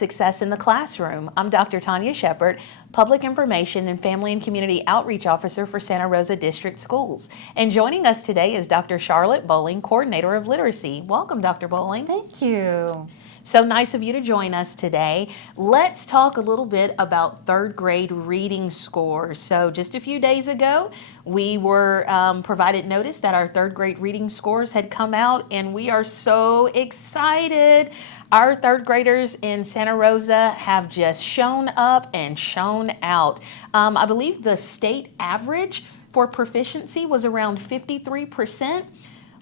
success in the classroom. I'm Dr. Tanya Shepard, Public Information and Family and Community Outreach Officer for Santa Rosa District Schools. And joining us today is Dr. Charlotte Boling, Coordinator of Literacy. Welcome, Dr. Boling. Thank you. So nice of you to join us today. Let's talk a little bit about third grade reading scores. So just a few days ago, we were provided notice that our third grade reading scores had come out, and we are so excited. Our third graders in Santa Rosa have just shown up and shown out. I believe the state average for proficiency was around 53%.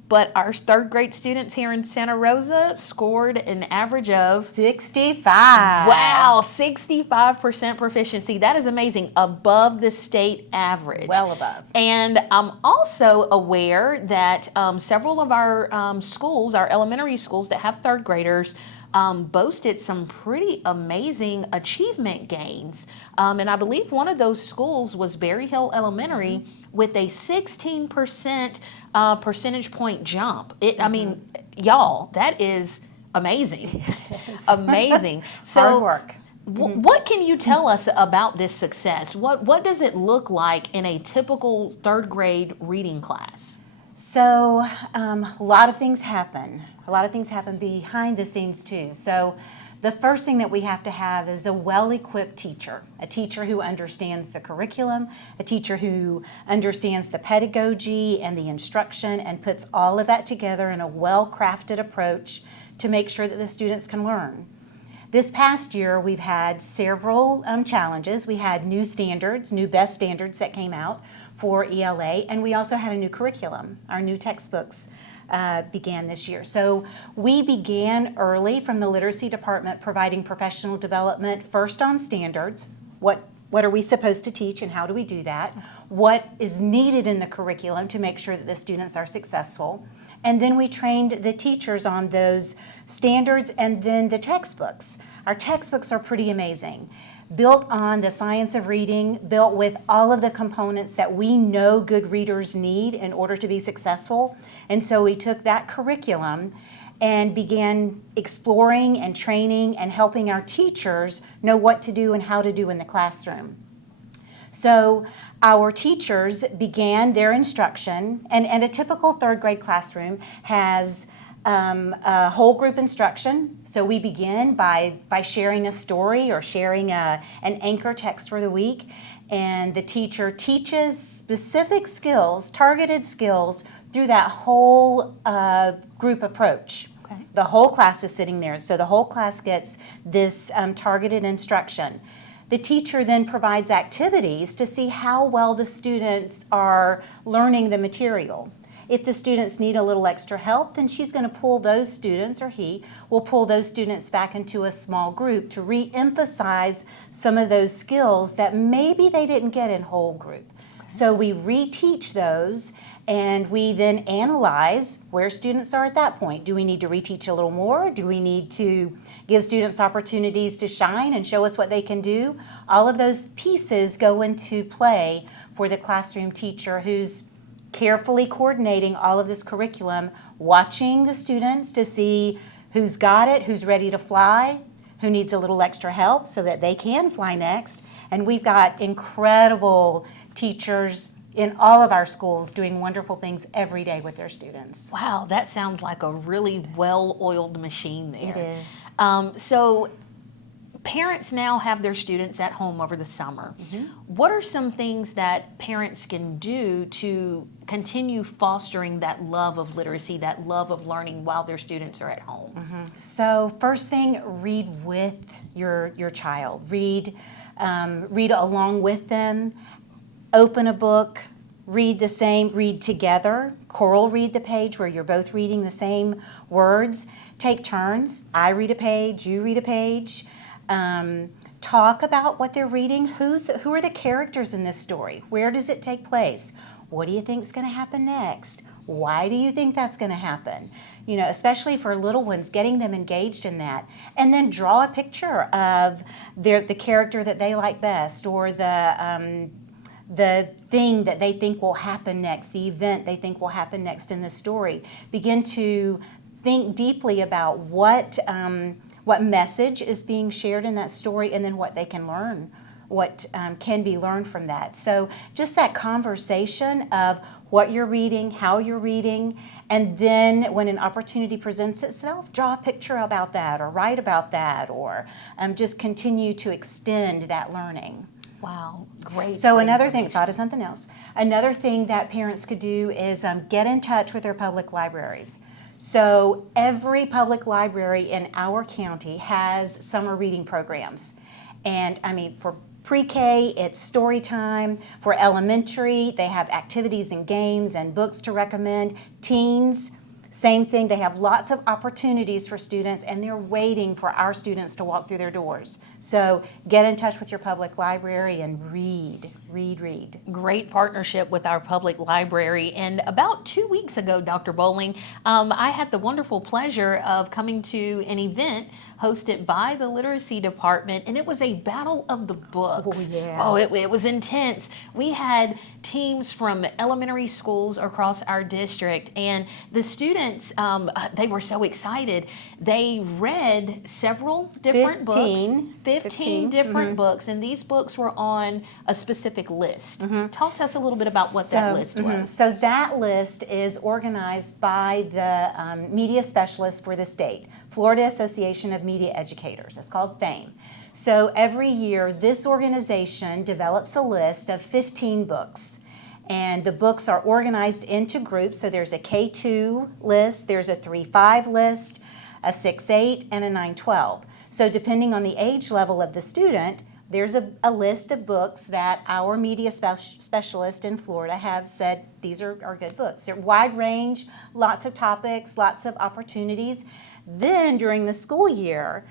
But our third grade students here in Santa Rosa scored an average of 65. Wow, 65% proficiency. That is amazing, above the state average. Well above. And I'm also aware that several of our schools, our elementary schools that have third graders, boasted some pretty amazing achievement gains. And I believe one of those schools was Berry Hill Elementary with a 16% percentage point jump. I mean, y'all, that is amazing. Amazing. So, hard work. What can you tell us about this success? What does it look like in a typical third grade reading class? So a lot of things happen. A lot of things happen behind the scenes too. So the first thing that we have to have is a well-equipped teacher, a teacher who understands the curriculum, a teacher who understands the pedagogy and the instruction and puts all of that together in a well-crafted approach to make sure that the students can learn. This past year, we've had several challenges. We had new standards, new best standards that came out for ELA, and we also had a new curriculum. Our new textbooks began this year. So we began early from the literacy department providing professional development first on standards. What are we supposed to teach and how do we do that? What is needed in the curriculum to make sure that the students are successful? And then we trained the teachers on those standards and then the textbooks. Our textbooks are pretty amazing. Built on the science of reading, built with all of the components that we know good readers need in order to be successful. And so we took that curriculum and began exploring and training and helping our teachers know what to do and how to do in the classroom. So our teachers began their instruction, and a typical third grade classroom has a whole group instruction. So we begin by sharing a story or sharing an anchor text for the week, and the teacher teaches specific skills, targeted skills, through that whole group approach. Okay. The whole class is sitting there, so the whole class gets this targeted instruction. The teacher then provides activities to see how well the students are learning the material. If the students need a little extra help, then she's going to pull those students, or he will pull those students back into a small group to re-emphasize some of those skills that maybe they didn't get in whole group. So we reteach those, and we then analyze where students are at that point. Do we need to reteach a little more? Do we need to give students opportunities to shine and show us what they can do? All of those pieces go into play for the classroom teacher who's carefully coordinating all of this curriculum, watching the students to see who's got it, who's ready to fly, who needs a little extra help so that they can fly next. And we've got incredible teachers in all of our schools doing wonderful things every day with their students. Wow, that sounds like a really well-oiled machine there. It is. So parents now have their students at home over the summer. What are some things that parents can do to continue fostering that love of literacy, that love of learning while their students are at home? So first thing, read with your child. Read along with them. Open a book, read together, choral read the page where you're both reading the same words. Take turns. I read a page, you read a page. Talk about what they're reading. Who are the characters in this story? Where does it take place? What do you think is going to happen next? Why do you think that's going to happen? You know, especially for little ones, getting them engaged in that. And then draw a picture of the character that they like best, or the thing that they think will happen next, the event they think will happen next in the story. Begin to think deeply about what what message is being shared in that story, and then what they can learn, what can be learned from that. So just that conversation of what you're reading, how you're reading, and then when an opportunity presents itself, draw a picture about that or write about that, or just continue to extend that learning. Wow, great. So great another thing, information. thought of something else. Another thing that parents could do is get in touch with their public libraries. So every public library in our county has summer reading programs. And I mean, for pre-K, it's story time. For elementary, they have activities and games and books to recommend. Teens, same thing. They have lots of opportunities for students, and they're waiting for our students to walk through their doors. So get in touch with your public library and read. Great partnership with our public library. And about 2 weeks ago, Dr. Boling, I had the wonderful pleasure of coming to an event hosted by the literacy department, and it was a battle of the books. Oh, yeah. Oh, it was intense. We had teams from elementary schools across our district, and the students, they were so excited. They read several different books, 15 different books, and these books were on a specific list. Talk to us a little bit about what that list was. So that list is organized by the media specialist for the state, Florida Association of Media Educators. It's called FAME. So every year, this organization develops a list of 15 books. And the books are organized into groups. So there's a K2 list, there's a 3-5 list, a 6-8, and a 9-12. So depending on the age level of the student, there's a list of books that our media specialist in Florida have said these are good books. They're wide range, lots of topics, lots of opportunities. Then during the school year,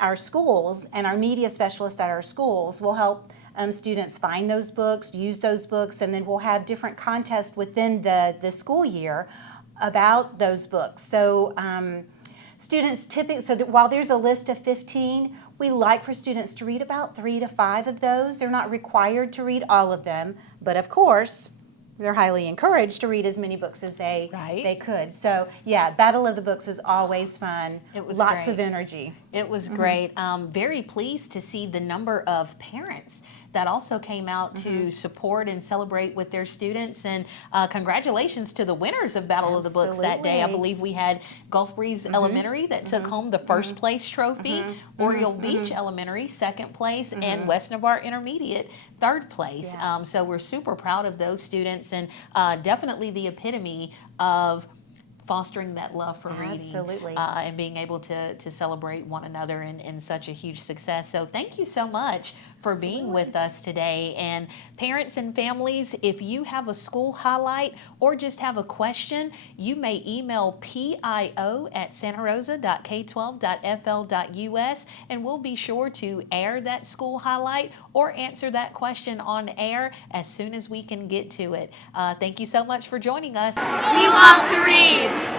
our schools and our media specialist at our schools will help students find those books, use those books, and then we'll have different contests within the school year about those books. So students typically, so that while there's a list of 15, we like for students to read about 3 to 5 of those. They're not required to read all of them, but of course, they're highly encouraged to read as many books as they could. So yeah, Battle of the Books is always fun. It was lots great. of energy. It was great. Very pleased to see the number of parents that also came out to support and celebrate with their students. And congratulations to the winners of Battle of the Books that day. I Absolutely. believe we had Gulf Breeze Elementary that took home the first place trophy, Oriole Beach Elementary second place, and West Navarre Intermediate third place. Yeah. So we're super proud of those students, and definitely the epitome of fostering that love for reading. Absolutely. And being able to celebrate one another in such a huge success. So thank you so much for being with us today. And parents and families, if you have a school highlight or just have a question, you may email pio@santarosa.k12.fl.us, and we'll be sure to air that school highlight or answer that question on air as soon as we can get to it. Thank you so much for joining us. We love to read.